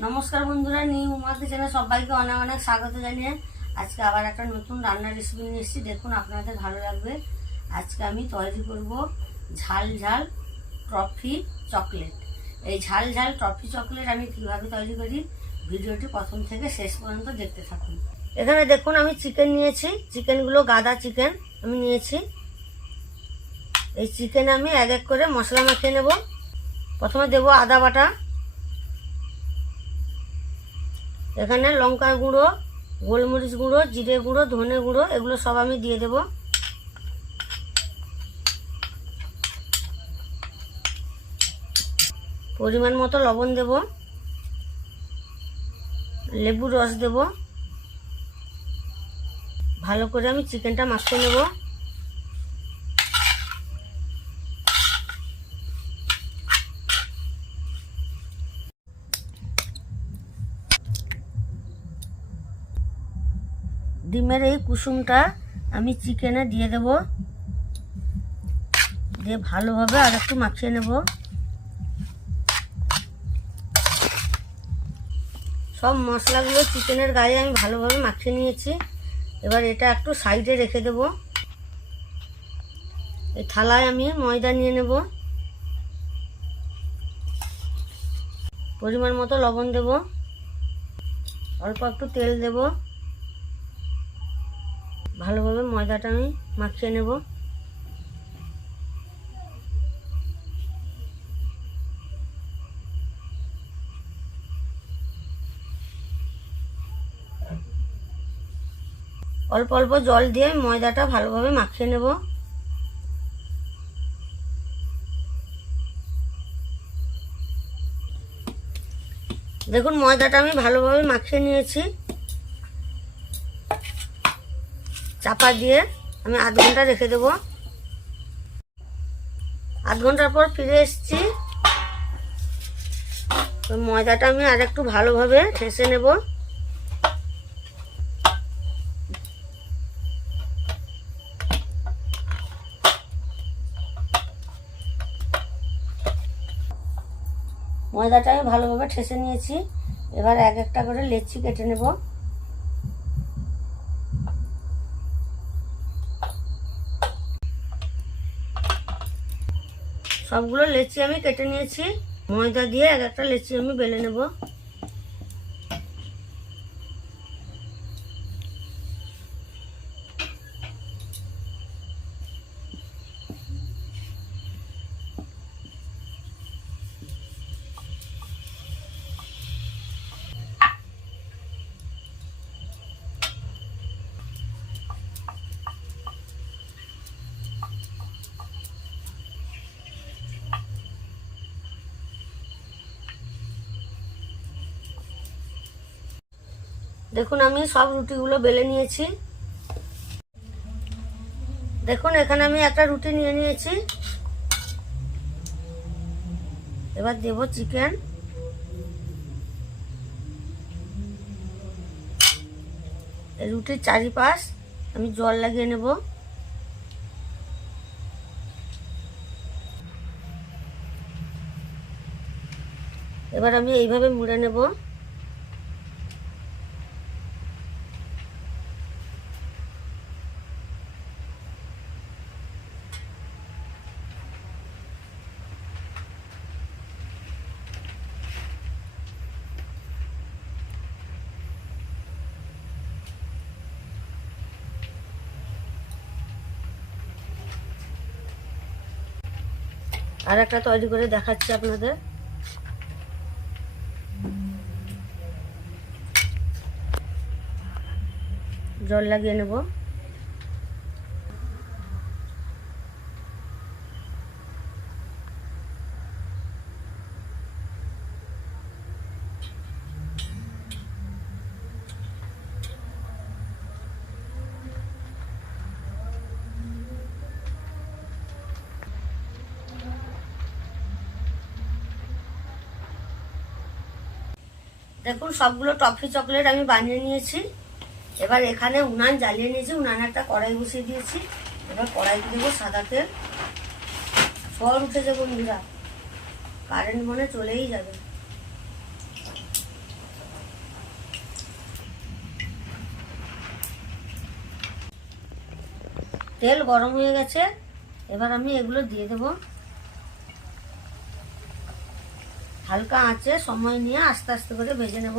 নমস্কার বন্ধুরা, নিউ উমাতে চ্যানেলে সবাইকে অনেক অনেক স্বাগত জানিয়ে আজকে আবার একটা নতুন রান্নার রেসিপি নিয়ে এসেছি। দেখুন আপনাদের ভালো লাগবে। আজকে আমি তৈরি করব ঝাল ঝাল টফি চকলেট। এই ঝাল ঝাল টফি চকলেট আমি কিভাবে তৈরি করি ভিডিওটি প্রথম থেকে শেষ পর্যন্ত দেখতে থাকুন। এখানে দেখুন আমি চিকেন নিয়েছি, চিকেনগুলো গাদা চিকেন আমি নিয়েছি। এই চিকেন আমি এক এক করে মশলা মাখিয়ে নেব। প্রথমে দেব আদা বাটা, এখানে লঙ্কার গুঁড়ো, গোলমরিচ গুঁড়ো, জিরে গুঁড়ো, ধনে গুঁড়ো এগুলো সব আমি দিয়ে দেব। পরিমাণ মতো লবণ দেব, লেবুর রস দেব। ভালো করে আমি চিকেনটা মাখিয়ে নেব। ডিমের এই কুসুমটা আমি চিকেনে দিয়ে দেব, দিয়ে ভালোভাবে আর একটু মাখিয়ে নেব। সব মশলাগুলো চিকেনের গায়ে আমি ভালোভাবে মাখিয়ে নিয়েছি। এবার এটা একটু সাইডে রেখে দেব। এই থালায় আমি ময়দা নিয়ে নেব, পরিমাণ মতো লবণ দেব, অল্প একটু তেল দেব। ভালোভাবে ময়দাটা আমি মাখিয়ে নেব। অল্প অল্প জল দিয়ে ময়দাটা ভালোভাবে মাখিয়ে নেব। দেখুন ময়দাটা আমি ভালোভাবে মাখিয়ে নিয়েছি। চাপা দিয়ে আমি আধ ঘন্টা রেখে দেব। আধ ঘন্টার পর ফিরে এসেছি। ময়দাটা আমি আর একটু ভালোভাবে ঠেসে নেব। ময়দাটা আমি ভালোভাবে ঠেসে নিয়েছি। এবার এক একটা করে লেচি কেটে নেব। সবগুলো লেচি আমি কেটে নিয়েছি। ময়দা দিয়ে এক একটা লেচি আমি বেলে নেব। দেখুন আমি সব রুটিগুলো বেলে নিয়েছি। দেখুন এখানে আমি একটা রুটি নিয়ে নিয়েছি। এবার দেব চিকেন। এই রুটির চারিপাশ আমি জল লাগিয়ে নেব। এবার আমি এইভাবে মুড়ে নেব। আর একটা তৈরি করে দেখাচ্ছি আপনাদের। জল লাগিয়ে নেব। দেখুন সবগুলো টফি চকলেট আমি বানিয়ে নিয়েছি। এবার এখানে উনান জ্বালিয়ে নিয়েছি, উনানে একটা কড়াই বসিয়ে দিয়েছি। এবার কড়াইতে দেবো সাদা তেল। ঝড় উঠেছে বন্ধুরা, কারেন্ট মনে চলেই যাবে। তেল গরম হয়ে গেছে, এবার আমি এগুলো দিয়ে দেব। হালকা আঁচে সময় নিয়ে আস্তে আস্তে করে ভেজে নেব।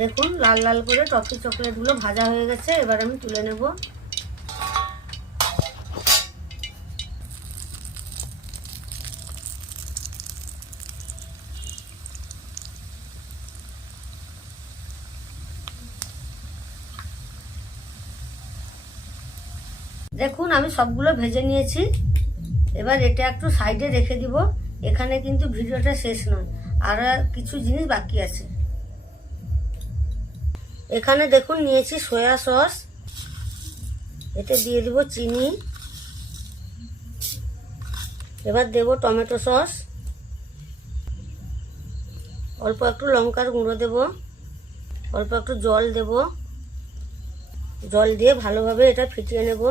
দেখুন লাল লাল করে টফি চকলেটগুলো ভাজা হয়ে গেছে, এবার আমি তুলে নেব। দেখুন আমি সবগুলো ভেজে নিয়েছি, এবার এটা একটু সাইডে রেখে দিব। এখানে কিন্তু ভিডিওটা শেষ নয়, আর কিছু জিনিস বাকি আছে। এখানে দেখুন নিয়েছি সয়া সস, এতে দিয়ে দিব চিনি। এবার দেব টমেটো সস, অল্প একটু লঙ্কার গুঁড়ো দেব, অল্প একটু জল দেব। জল দিয়ে ভালোভাবে এটা ফিটিয়ে নেব।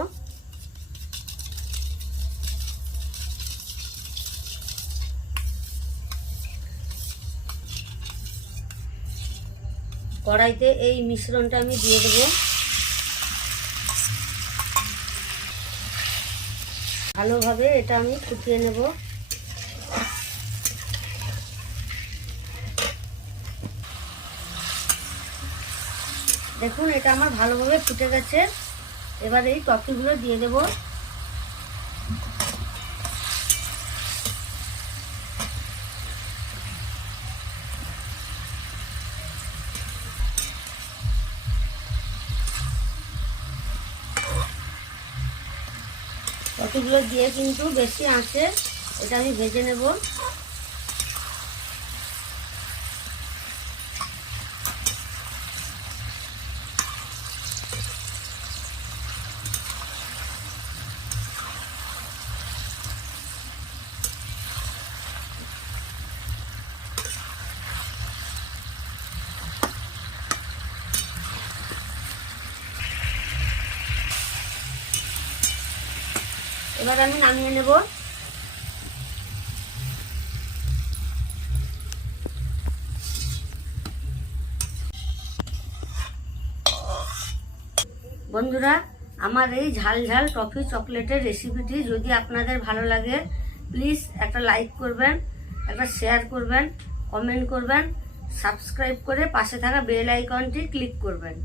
কড়াইতে এই মিশ্রণটা আমি দিয়ে দেব। ভালোভাবে এটা আমি ফুটিয়ে নেব। দেখুন এটা আমার ভালোভাবে ফুটে গেছে, এবার এই টফিগুলো দিয়ে দেব। টফিগুলো দিয়ে কিন্তু বেশি আঁচে এটা আমি ভেজে নেব। এবার আমি নামিয়ে নেব। বন্ধুরা, আমার এই ঝাল ঝাল টফি চকলেটের রেসিপিটি যদি আপনাদের ভালো লাগে, প্লিজ একটা লাইক করবেন, একটা শেয়ার করবেন, কমেন্ট করবেন, সাবস্ক্রাইব করে পাশে থাকা বেল আইকনটি ক্লিক করবেন।